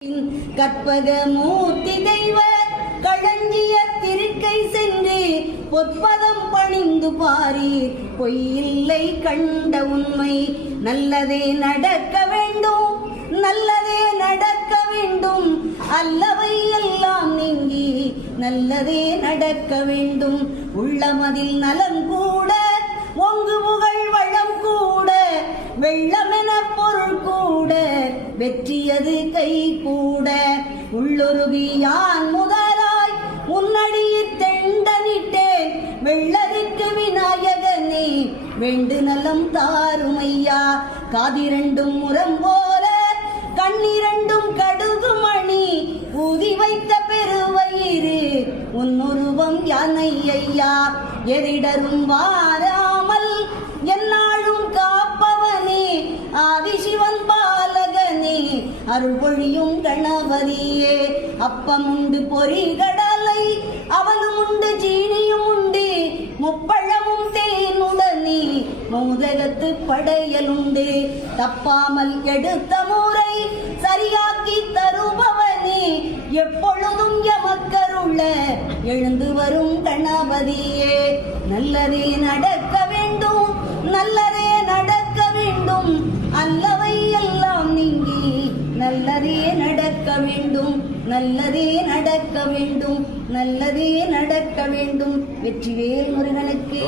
கற்பக மூர்த்தி தெய்வ களஞ்சிய திருக்கை சென்று பொற்பதம் பணிந்து பாரீர் பொய்யில்லை கண்ட உண்மை. நல்லதே நடக்க வேண்டும், நல்லதே நடக்க வேண்டும், அல்லவை எல்லாம் நீங்கி நல்லதே நடக்க வேண்டும். உள்ளமதில் நலம் கூட ஒங்கு புகழ் வளம் கூட வெள்ளமென பொருள் கூட வெற்றியது கை கூட. உள்ளொருகி யான் முதலாய் உன்னடியில் தெண்டனிட்டேன் வெள்ளருக்கு விநாயகனே வேண்டு நலம் தாருமையா. காதிரண்டும் முரம் போல கண்ணிரண்டும் கடுகுமணி ஊதி வைத்த பெருவயிறு உன்னுருவம் யானை ஐயா. எதிடரும் வாராமல் என்னாலும் காப்பவனே ஆதிசிவன் பாலகனே அருள்பொழியும் கணபதியே. அப்பம் உண்டு பொறி கடலை அவனும் உண்டு சீனியும் உண்டு முப்பழமும் தேனுடனே மோதகத்து படையலுண்டு. தப்பாமல் எடுத்த முறை சரியாக்கி தருபவனே எப்பொழுதும் எமக்கருள எழுந்து வரும் கணபதியே. நல்லதே நடக்க வேண்டும், நல்லதே நடக்க வேண்டும், அல்லவை எல்லாம் நீங்கி நல்லதே நடக்க வேண்டும், நல்லதே நடக்க வேண்டும், நல்லதே நடக்க வேண்டும். வெற்றிவேல் முருகனுக்கு.